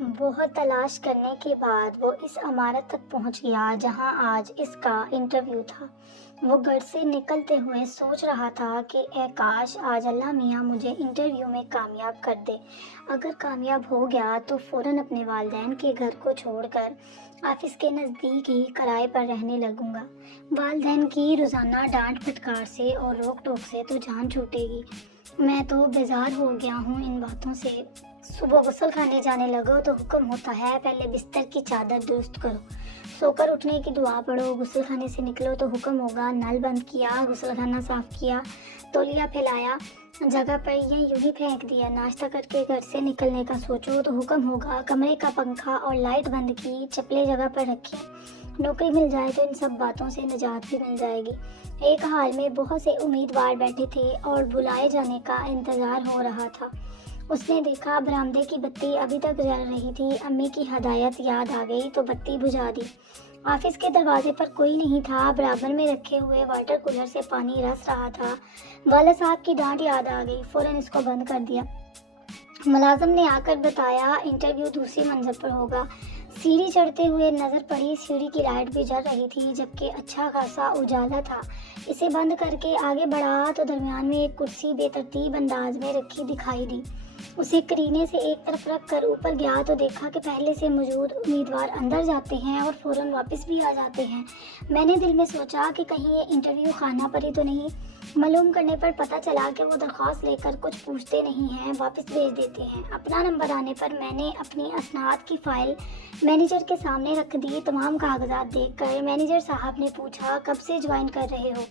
بہت تلاش کرنے کے بعد وہ اس عمارت تک پہنچ گیا جہاں آج اس کا انٹرویو تھا۔ وہ گھر سے نکلتے ہوئے سوچ رہا تھا کہ اے کاش آج اللہ میاں مجھے انٹرویو میں کامیاب کر دے۔ اگر کامیاب ہو گیا تو فوراً اپنے والدین کے گھر کو چھوڑ کر آفس کے نزدیک ہی کرائے پر رہنے لگوں گا۔ والدین کی روزانہ ڈانٹ پھٹکار سے اور روک ٹوک سے تو جان چھوٹے گی۔ میں تو بیزار ہو گیا ہوں ان باتوں سے۔ صبح غسل خانے جانے لگو تو حکم ہوتا ہے پہلے بستر کی چادر درست کرو، سو کر اٹھنے کی دعا پڑھو، غسل خانے سے نکلو تو حکم ہوگا نل بند کیا، غسل خانہ صاف کیا، تولیہ پھیلایا، جگہ پر یا یوں ہی پھینک دیا، ناشتہ کر کے گھر سے نکلنے کا سوچو تو حکم ہوگا کمرے کا پنکھا اور لائٹ بند کی، چپلیں جگہ پر رکھی۔ نوکری مل جائے تو ان سب باتوں سے نجات بھی مل جائے گی۔ ایک حال میں بہت سے امیدوار بیٹھے تھے اور بلائے جانے کا انتظار ہو رہا تھا۔ اس نے دیکھا برآمدے کی بتی ابھی تک جل رہی تھی۔ امی کی ہدایت یاد آ گئی تو بتی بجھا دی۔ آفس کے دروازے پر کوئی نہیں تھا۔ برابر میں رکھے ہوئے واٹر کولر سے پانی رس رہا تھا۔ والد صاحب کی ڈانٹ یاد آ گئی، فوراً اس کو بند کر دیا۔ ملازم نے آ کر بتایا انٹرویو دوسری منزل پر ہوگا۔ سیڑھی چڑھتے ہوئے نظر پڑی، سیڑھی کی لائٹ بھی جل رہی تھی جبکہ اچھا خاصا اجالا تھا۔ اسے بند کر کے آگے بڑھا تو درمیان میں ایک کرسی بے ترتیب انداز میں رکھی دکھائی دی۔ اسے کرینے سے ایک طرف رکھ کر اوپر گیا تو دیکھا کہ پہلے سے موجود امیدوار اندر جاتے ہیں اور فوراً واپس بھی آ جاتے ہیں۔ میں نے دل میں سوچا کہ کہیں یہ انٹرویو خانہ پر ہی تو نہیں۔ معلوم کرنے پر پتہ چلا کہ وہ درخواست لے کر کچھ پوچھتے نہیں ہیں، واپس بھیج دیتے ہیں۔ اپنا نمبر آنے پر میں نے اپنی اسناد کی فائل مینیجر کے سامنے رکھ دی۔ تمام کاغذات دیکھ کر مینیجر صاحب نے پوچھا کب سے جوائن کر رہے ہو؟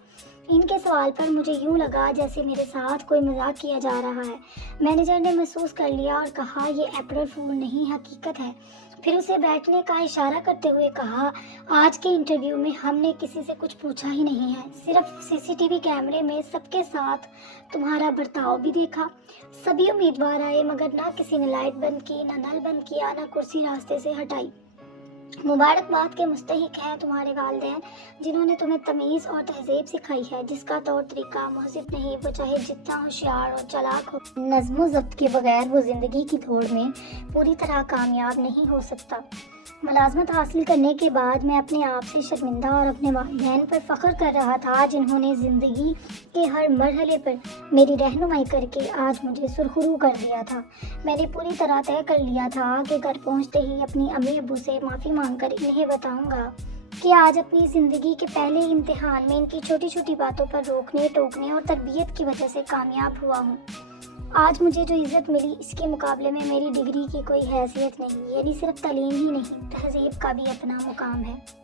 ان کے سوال پر مجھے یوں لگا جیسے میرے ساتھ کوئی مذاق کیا جا رہا ہے۔ مینیجر نے محسوس کر لیا اور کہا یہ اپریل فول نہیں حقیقت ہے۔ پھر اسے بیٹھنے کا اشارہ کرتے ہوئے کہا آج کے انٹرویو میں ہم نے کسی سے کچھ پوچھا ہی نہیں ہے، صرف سی سی ٹی وی کیمرے میں سب کے ساتھ تمہارا برتاؤ بھی دیکھا۔ سبھی امیدوار آئے مگر نہ کسی نے لائٹ بند کی، نہ نل بند کیا، نہ کرسی راستے سے ہٹائی۔ مبارکباد کے مستحق ہیں تمہارے والدین جنہوں نے تمہیں تمیز اور تہذیب سکھائی ہے، جس کا طور طریقہ مہذب نہیں، وہ چاہے جتنا ہوشیار اور چالاک ہو، نظم و ضبط کے بغیر وہ زندگی کی دوڑ میں پوری طرح کامیاب نہیں ہو سکتا۔ ملازمت حاصل کرنے کے بعد میں اپنے آپ سے شرمندہ اور اپنے والدین پر فخر کر رہا تھا جنہوں نے زندگی کے ہر مرحلے پر میری رہنمائی کر کے آج مجھے سرخرو کر دیا تھا۔ میں نے پوری طرح طے کر لیا تھا کہ گھر پہنچتے ہی اپنی امی ابو سے معافی مانگ کر انہیں بتاؤں گا کہ آج اپنی زندگی کے پہلے امتحان میں ان کی چھوٹی چھوٹی باتوں پر روکنے ٹوکنے اور تربیت کی وجہ سے کامیاب ہوا ہوں۔ آج مجھے جو عزت ملی اس کے مقابلے میں میری ڈگری کی کوئی حیثیت نہیں، یعنی صرف تعلیم ہی نہیں، تہذیب کا بھی اپنا مقام ہے۔